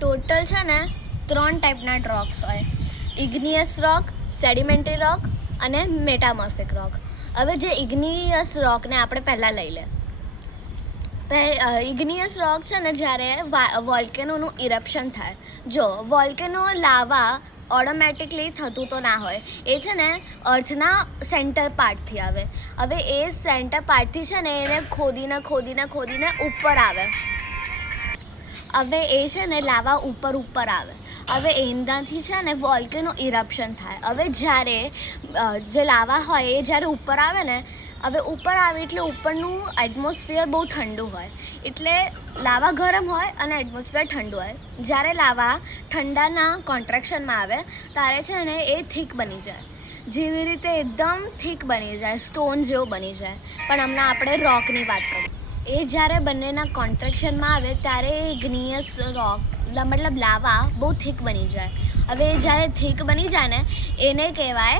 Total છે ને 3 ટાઈપના રોક્સ હોય. ઇગ્નિયસ રોક, સેડિમેન્ટરી રોક અને મેટામોર્ફિક રોક. હવે જે ઇગ્નિયસ રોકને આપણે પહેલાં લઈ લે. ઇગ્નિયસ રોક છે ને જ્યારે વોલ્કેનોનું ઇરપ્શન થાય. જો વોલ્કેનો લાવા ઓટોમેટિકલી થતું તો ના હોય, એ છે ને અર્થના સેન્ટર પાર્ટથી આવે. હવે એ સેન્ટર પાર્ટથી છે ને એને ખોદીને ઉપર આવે. હવે એ છે ને લાવા ઉપર આવે. હવે એનાથી છે ને વોલ્કેનો ઇરપ્શન થાય. હવે જ્યારે જે લાવા હોય એ જ્યારે ઉપર આવે ને, હવે ઉપર આવે એટલે ઉપરનું એટમોસ્ફિયર બહુ ઠંડુ હોય, એટલે લાવા ગરમ હોય અને એટમોસ્ફિયર ઠંડુ હોય. જ્યારે લાવા ઠંડાના કોન્ટ્રેક્શનમાં આવે ત્યારે છે ને એ થીક બની જાય, જેવી રીતે એકદમ થીક બની જાય, સ્ટોન જેવો બની જાય. પણ હમણાં આપણે રોકની વાત કરીએ. એ જ્યારે બંનેના કોન્ટ્રેક્શનમાં આવે ત્યારે ઇગ્નિયસ રોક મતલબ લાવા બહુ થીક બની જાય. હવે જ્યારે થીક બની જાય ને એને કહેવાય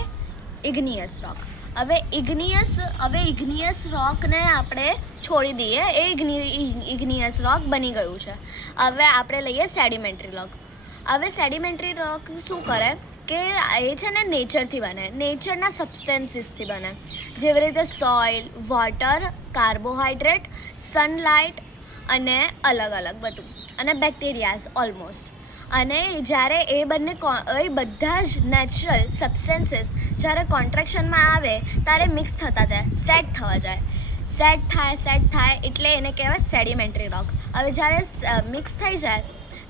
ઇગ્નિયસ રોક. હવે ઇગ્નિયસ રોકને આપણે છોડી દઈએ, એ ઇગ્નિયસ રોક બની ગયું છે. હવે આપણે લઈએ સેડિમેન્ટરી રોક. હવે સેડિમેન્ટરી રોક શું કરે કે એ છે ને નેચરથી બને, નેચરના સબસ્ટેન્સીસથી બને, જેવી રીતે સોઇલ, વોટર, કાર્બોહાઈડ્રેટ, સનલાઇટ અને અલગ બધું, અને બેક્ટેરિયાઝ ઓલમોસ્ટ. અને જ્યારે એ બધા જ નેચરલ સબસ્ટેન્સીસ જ્યારે કોન્ટ્રેક્શનમાં આવે ત્યારે મિક્સ થતા જાય, સેટ થાય એટલે એને કહેવાય સેડિમેન્ટરી રોક. હવે જ્યારે મિક્સ થઈ જાય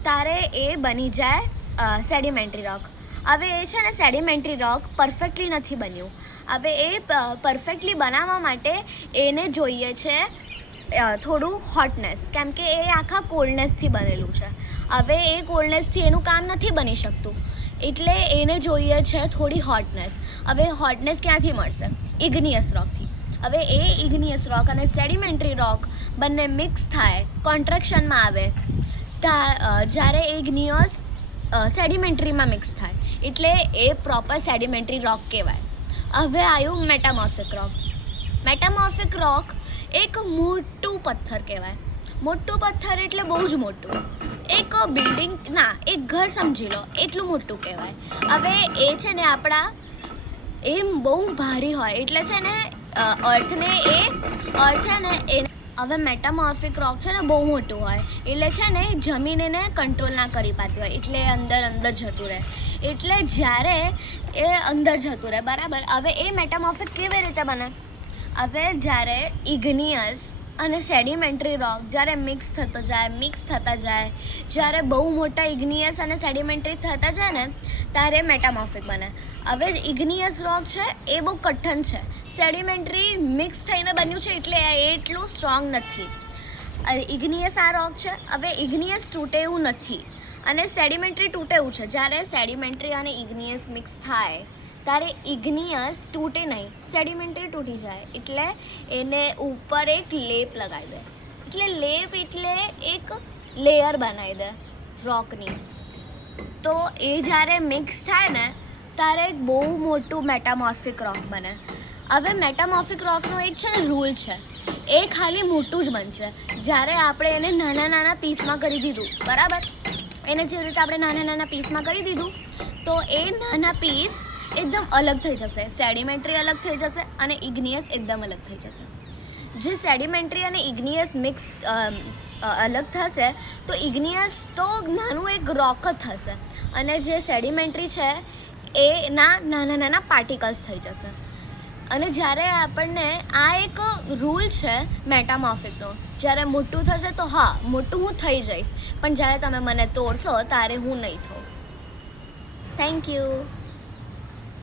ત્યારે એ બની જાય સેડિમેન્ટરી રોક. હવે એ છે ને સેડિમેન્ટરી રોક પરફેક્ટલી નથી બન્યું. હવે એ પરફેક્ટલી બનાવવા માટે એને જોઈએ છે થોડું હોટનેસ, કેમ કે એ આખા કોલ્ડનેસથી બનેલું છે. હવે એ કોલ્ડનેસથી એનું કામ નથી બની શકતું, એટલે એને જોઈએ છે થોડી હોટનેસ. હવે હોટનેસ ક્યાંથી મળશે? ઇગ્નિયસ રોકથી. હવે એ ઇગ્નિયસ રોક અને સેડિમેન્ટરી રોક બંને મિક્સ થાય, કોન્ટ્રેક્શનમાં આવે, જ્યારે ઇગ્નિયસ સેડિમેન્ટરીમાં મિક્સ થાય એટલે એ પ્રોપર સેડિમેન્ટરી રોક કહેવાય. હવે આવ્યું મેટામોર્ફિક રોક. મેટામોર્ફિક રોક એક મોટું પથ્થર કહેવાય. મોટું પથ્થર એટલે બહુ જ મોટું, એક બિલ્ડિંગ ના, એક ઘર સમજી લો એટલું મોટું કહેવાય. હવે એ છે ને એ બહુ ભારી હોય, એટલે છે ને અર્થ છે ને હવે મેટામોર્ફિક રોક છે ને બહુ મોટું હોય, એટલે છે ને જમીન એને કંટ્રોલ ના કરી પાતી હોય, એટલે અંદર જતું રહે. એટલે જ્યારે એ અંદર જતું રહે, બરાબર. હવે એ મેટામોર્ફિક કેવી રીતે બને? હવે જ્યારે ઇગ્નિયસ અને સેડિમેન્ટરી રોક જ્યારે મિક્સ થતા જાય, જ્યારે બહુ મોટા ઇગ્નિયસ અને સેડિમેન્ટરી થતા જાય ને ત્યારે મેટામોર્ફિક બને. હવે ઇગ્નિયસ રોક છે એ બહુ કઠણ છે, સેડિમેન્ટરી મિક્સ થઈને બન્યું છે એટલે એ એટલું સ્ટ્રોંગ નથી. ઇગ્નિયસ આ રોક છે. હવે ઇગ્નિયસ તૂટે એવું નથી અને સેડિમેન્ટરી તૂટે એવું છે. જ્યારે સેડિમેન્ટરી અને ઇગ્નિયસ મિક્સ થાય ત્યારે ઇગ્નિયસ તૂટે નહીં, સેડિમેન્ટરી તૂટી જાય. એટલે એને ઉપર એક લેપ લગાવી દે, એટલે એક લેયર બનાવી દે રોકની. તો એ જ્યારે મિક્સ થાય ને ત્યારે એક બહુ મોટું મેટામોર્ફિક રોક બને. હવે મેટામોર્ફિક રોકનો એક છે ને રૂલ છે, એ ખાલી મોટું જ બનશે જ્યારે આપણે એને નાના પીસમાં કરી દીધું, બરાબર. એને જેવી રીતે આપણે નાના પીસમાં કરી દીધું તો એ નાના પીસ એકદમ અલગ થઈ જશે. સેડિમેન્ટરી અલગ થઈ જશે અને ઇગ્નિયસ એકદમ અલગ થઈ જશે. જે સેડિમેન્ટરી અને ઇગ્નિયસ મિક્સ અલગ થશે તો ઇગ્નિયસ તો નાનું એક રોક જ થશે, અને જે સેડિમેન્ટરી છે એના નાના પાર્ટિકલ્સ થઈ જશે. અને જ્યારે આપણને આ એક રૂલ છે મેટામોર્ફિકનો, જ્યારે મોટું થશે તો હા, મોટું હું થઈ જઈશ, પણ જ્યારે તમે મને તોડશો ત્યારે હું નહીં થઉં. Thank you.